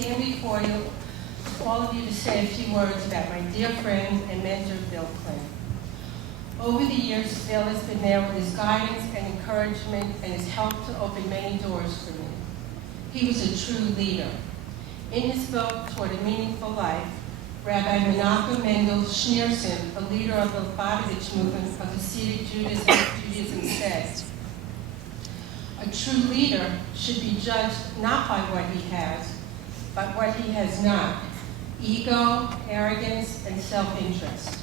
stand before you, all of you, to say a few words about my dear friend and mentor, Bill Kling. Over the years, Bill has been there with his guidance and encouragement and has helped to open many doors for me. He was a true leader. In his book, Toward a Meaningful Life, Rabbi Menachem Mendel Schneerson, a leader of the Lubavitch movement of Hasidic Judaism, says, "A true leader should be judged not by what he has, but what he has not: ego, arrogance, and self-interest.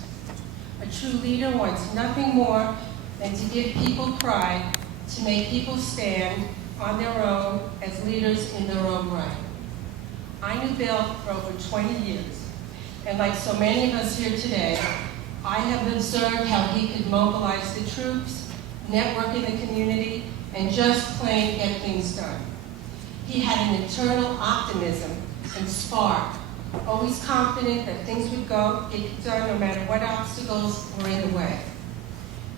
A true leader wants nothing more than to give people pride, to make people stand on their own as leaders in their own right." I knew Bill for over 20 years, and like so many of us here today, I have observed how he could mobilize the troops, network in the community, and just plain get things done. He had an internal optimism and spark, always confident that things would get done no matter what obstacles were in the way.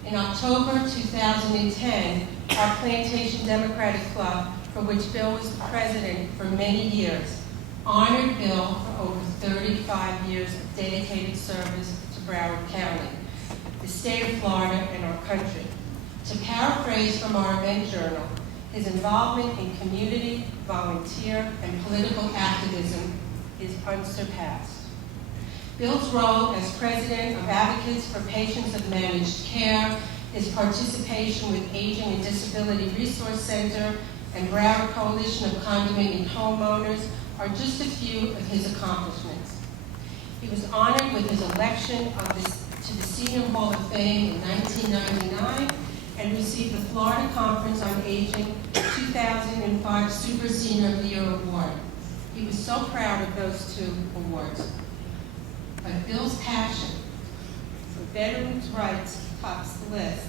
In October 2010, our Plantation Democratic Club, for which Bill was the president for many years, honored Bill for over 35 years of dedicated service to Broward County, the state of Florida, and our country. To paraphrase from our event journal, his involvement in community, volunteer, and political activism is unsurpassed. Bill's role as president of Advocates for Patients of Managed Care, his participation with Aging and Disability Resource Center, and Broward Coalition of Condominium Homeowners are just a few of his accomplishments. He was honored with his election to the Senior Hall of Fame in 1999 and received the Florida Conference on Aging 2005 Super Senior of the Year Award. He was so proud of those two awards. But Bill's passion for veterans' rights tops the list.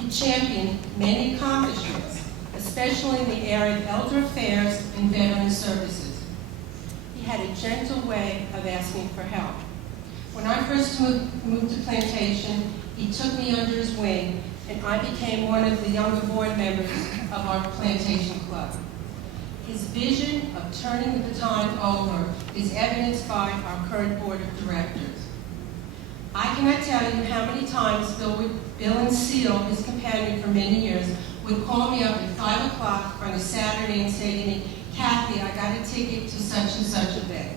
He championed many accomplishments, especially in the area of elder affairs and veteran services. He had a gentle way of asking for help. When I first moved to Plantation, he took me under his wing, and I became one of the younger board members of our Plantation Club. His vision of turning the baton over is evidenced by our current board of directors. I cannot tell you how many times Bill and Seal, his companion for many years, would call me up at 5 o'clock on a Saturday and say to me, "Kathy, I got a ticket to such and such event.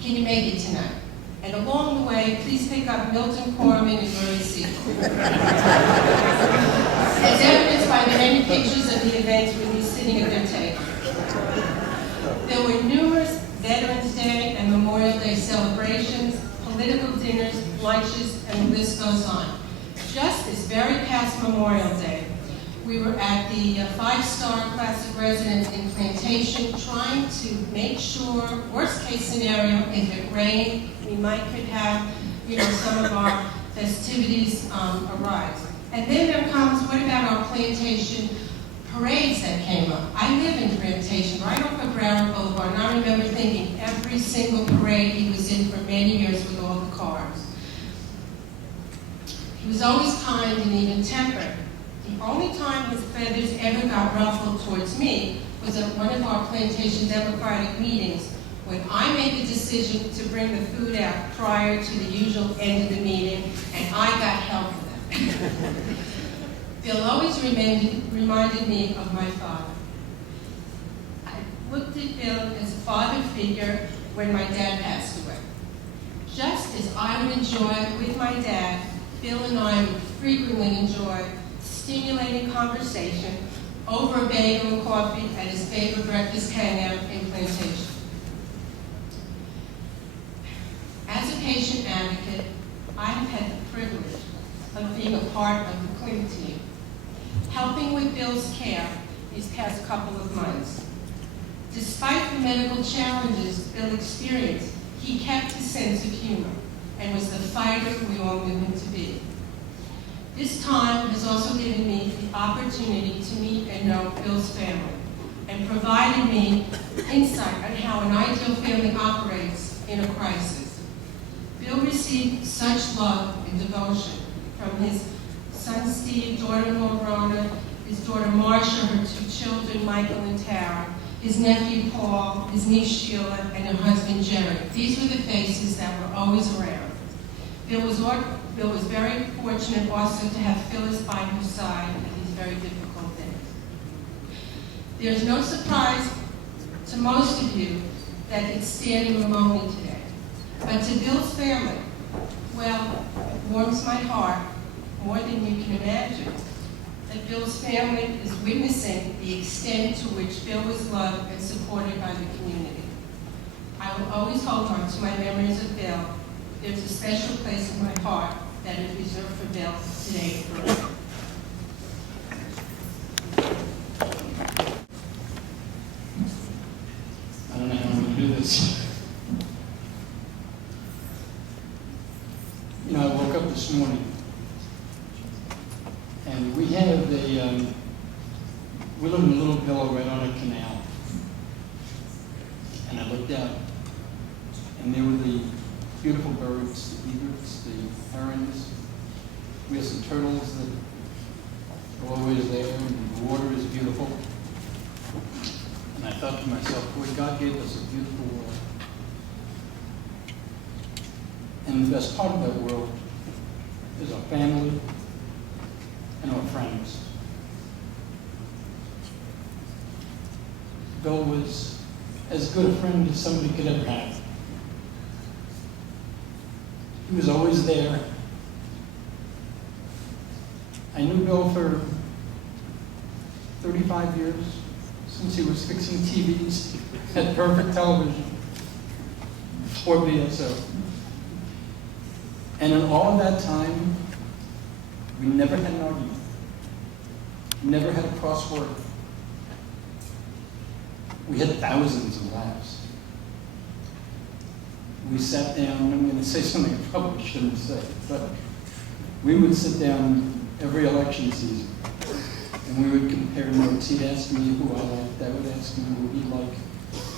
Can you make it tonight? And along the way, please pick up Milton Corman and Murray Seal." As evidenced by the many pictures of the events when he's sitting at their table. There were numerous Veterans Day and Memorial Day celebrations, political dinners, lunches, and the list goes on. Just this very past Memorial Day, we were at the five-star classic residence in Plantation trying to make sure, worst case scenario, if it rained, we could have, some of our festivities arise. And then there comes, what about our Plantation parades that came up? I live in Plantation, right off of Broward Boulevard, and I remember thinking every single parade he was in for many years with all the cars. He was always kind and even-tempered. The only time his feathers ever got ruffled towards me was at one of our Plantation Democratic meetings when I made the decision to bring the food out prior to the usual end of the meeting, and I got help for that. Bill always reminded me of my father. I looked at Bill as a father figure when my dad passed away. Just as I would enjoy with my dad, Bill and I would frequently enjoy stimulating conversation over a bagel and coffee at his favorite breakfast hangout in Plantation. As a patient advocate, I have had the privilege of being a part of the Kling team, helping with Bill's care these past couple of months. Despite the medical challenges Bill experienced, he kept his sense of humor and was the fighter we all knew him to be. This time has also given me the opportunity to meet and know Bill's family and provided me insight on how an ideal family operates in a crisis. Bill received such love and devotion from his son Steve, daughter-in-law Rona, his daughter Marcia, her two children Michael and Tara, his nephew Paul, his niece Sheila, and her husband Jerry. These were the faces that were always around. Bill was very fortunate also to have Phyllis by her side at these very difficult days. There's no surprise to most of you that it's standing room only today. But to Bill's family, well, it warms my heart more than you can imagine that Bill's family is witnessing the extent to which Bill was loved and supported by the community. I will always hold on to my memories of Bill. There's a special place in my heart that is reserved for Bill today and forever. I don't know how I'm going to do this. You know, I woke up this morning and we have we live in a little villa right on a canal. And I looked out and there were the beautiful birds, the egrets, the herons. We have some turtles that are always there, and the water is beautiful. And I thought to myself, boy, God gave us a beautiful world. And the best part of that world is our family and our friends. Bill was as good a friend as somebody could ever have. He was always there. I knew Bill for 35 years, since he was fixing TVs at Perfect Television for BSO. And in all of that time, we never had an argument. Never had a crossword. We had thousands of laughs. We sat down, I'm going to say something I probably shouldn't say, but we would sit down every election season and we would compare notes. He'd ask me who I liked, I would ask him who he liked,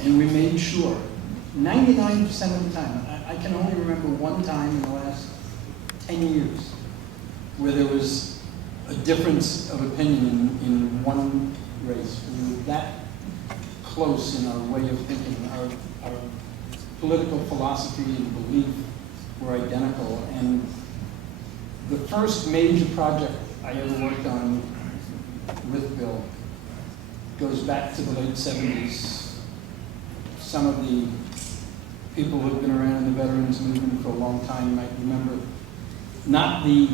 and we made sure, 99% of the time, I can only remember one time in the last 10 years where there was a difference of opinion in one race. We were that close in our way of thinking. Our political philosophy and belief were identical. And the first major project I ever worked on with Bill goes back to the late 70s. Some of the people who have been around in the veterans movement for a long time might remember not the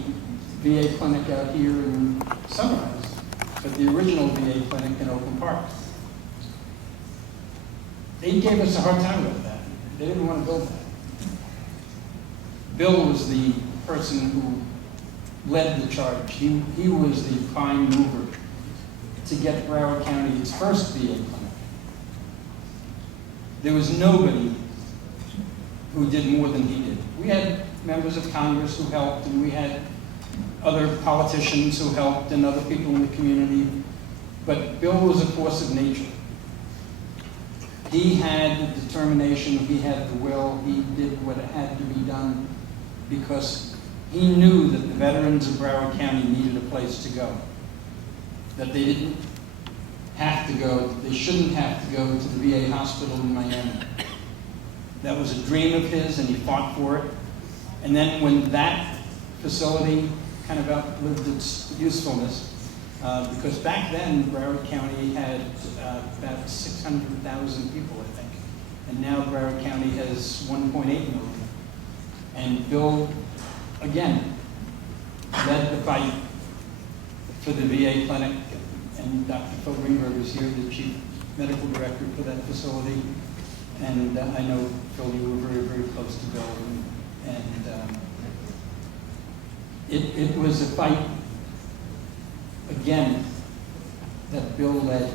VA clinic out here in Sunrise, but the original VA clinic in Oakland Park. They gave us a hard time about that. They didn't want to build that. Bill was the person who led the charge. He was the prime mover to get Broward County its first VA clinic. There was nobody who did more than he did. We had members of Congress who helped, and we had other politicians who helped, and other people in the community. But Bill was a force of nature. He had the determination, he had the will, he did what had to be done because he knew that the veterans of Broward County needed a place to go. That they didn't have to go, they shouldn't have to go to the VA hospital in Miami. That was a dream of his and he fought for it. And then when that facility kind of outlived its usefulness, because back then Broward County had about 600,000 people, I think. And now Broward County has 1.8 million. And Bill, again, led the fight for the VA clinic. And Dr. Phil Ringberg is here, the chief medical director for that facility. And I know, Phil, you were very, very close to Bill. And it was a fight, again, that Bill led.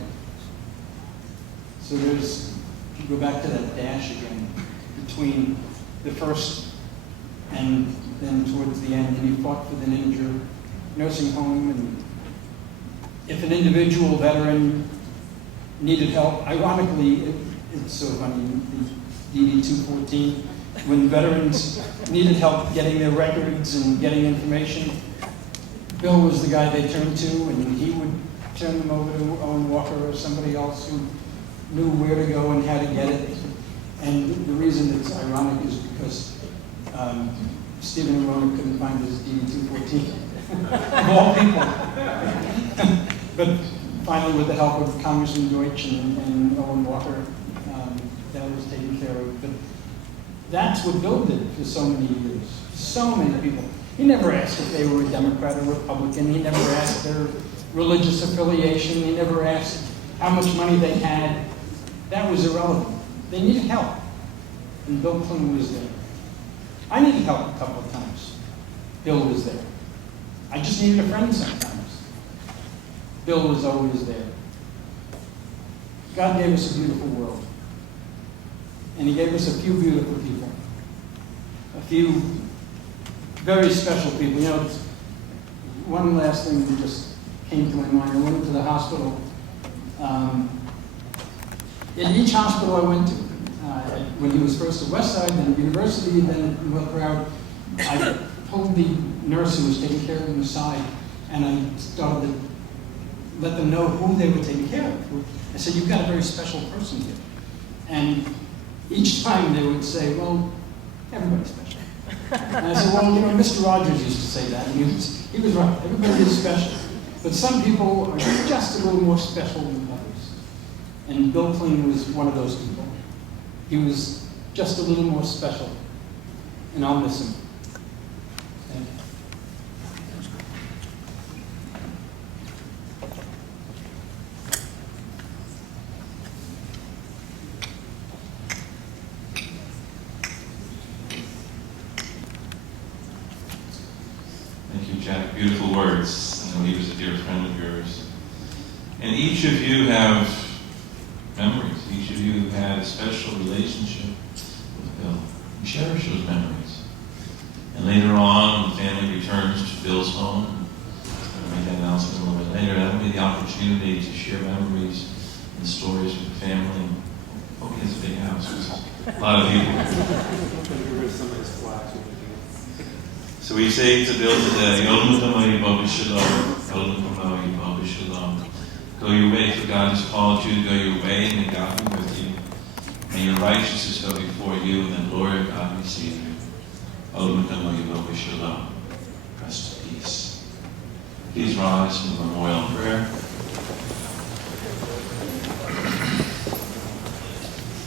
So there's, if you go back to that dash again, between the first and then towards the end, and he fought for the Ninja nursing home. And if an individual veteran needed help, ironically, it's so funny, the DD 214, when veterans needed help getting their records and getting information, Bill was the guy they turned to, and he would turn them over to Owen Walker or somebody else who knew where to go and how to get it. And the reason it's ironic is because Stephen and Rona couldn't find his DD-214, of all people. But finally, with the help of Congressman Deutsch and Owen Walker, that was taken care of. But that's what Bill did for so many years. So many people. He never asked if they were a Democrat or Republican. He never asked their religious affiliation. He never asked how much money they had. That was irrelevant. They needed help. And Bill Kling was there. I needed help a couple of times. Bill was there. I just needed a friend sometimes. Bill was always there. God gave us a beautiful world. And he gave us a few beautiful people. A few very special people. You know, one last thing that just came to my mind. I went into the hospital. In each hospital I went to, when he was first at Westside, then at University, then at Will Crowd, I pulled the nurse who was taking care of him aside, and I started to let them know who they were taking care of. I said, "You've got a very special person here." And each time they would say, "Well, everybody's special." And I said, "Well, you know, Mr. Rogers used to say that," and he was right. Everybody is special. But some people are just a little more special than others. And Bill Kling was one of those people. He was just a little more special. And I'll miss him. Thank you. Thank you, Jack. Beautiful words. I know he was a dear friend of yours. And each of you have memories. Each of you had a special relationship with Bill. You cherish those memories. And later on, the family returns to Bill's home. I'll make that announcement a little bit later. That'll be the opportunity to share memories and stories with the family. Hope he has a big house. A lot of people. So we say to Bill today, go your way, for God has called you to go your way, and may God be with you. May your righteousness go before you, and the glory of God receive you. Rest in peace. Please rise in the memorial prayer.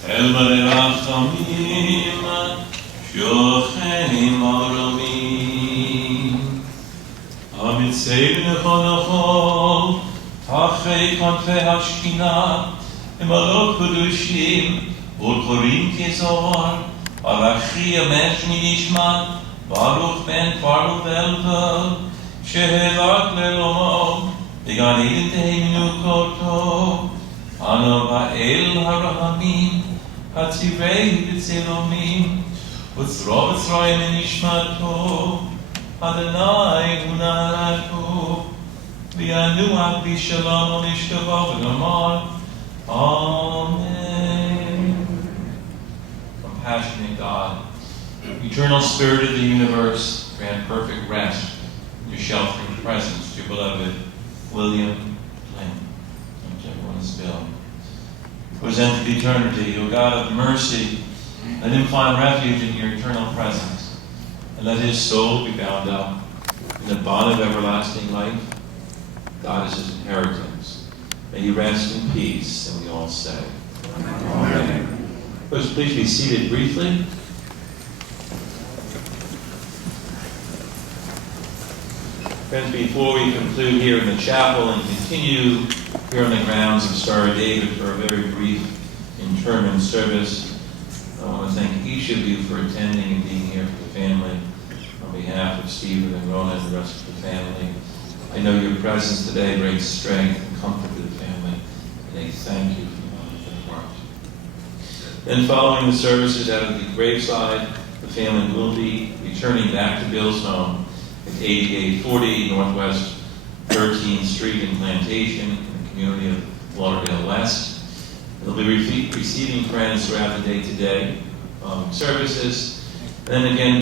El Marevachamim, Shochem Avramim, Amitzei B'nechol Tachei Kanfei Hashkina, Emalot Kedushim, Ulchorim Kizor, Arachi Ameshni Nishmat, Baruch Ben Baruch Elvel, Shehelak Lelomo, Began Eden Tehinu Koto, Ano Ba'el Harahamim, Hatzirei B'Tzelomim, Utzro B'Tzroim Nishmato, Adonai Unarato, V'yanuach B'Shalom U'Nishkava V'Gamar. Amen. Compassionate God, eternal Spirit of the universe, grant perfect rest in your sheltering presence to your beloved William Kling, and to everyone's Bill, who has entered eternity. O God of mercy, let him find refuge in your eternal presence, and let his soul be bound up in the bond of everlasting life. God is his inheritance. May he rest in peace, and we all say, Amen. Please be seated briefly. Friends, before we conclude here in the chapel and continue here on the grounds of Star David for a very brief interment service, I want to thank each of you for attending and being here for the family. On behalf of Stephen and Rona and the rest of the family, I know your presence today brings strength and comfort to the family, and I thank you from the bottom of their heart. Then following the services out of the graveside, the family will be returning back to Bill's home at 8840 Northwest 13th Street in Plantation, in the community of Lauderdale West. They'll be receiving friends throughout the day today, services. Then again,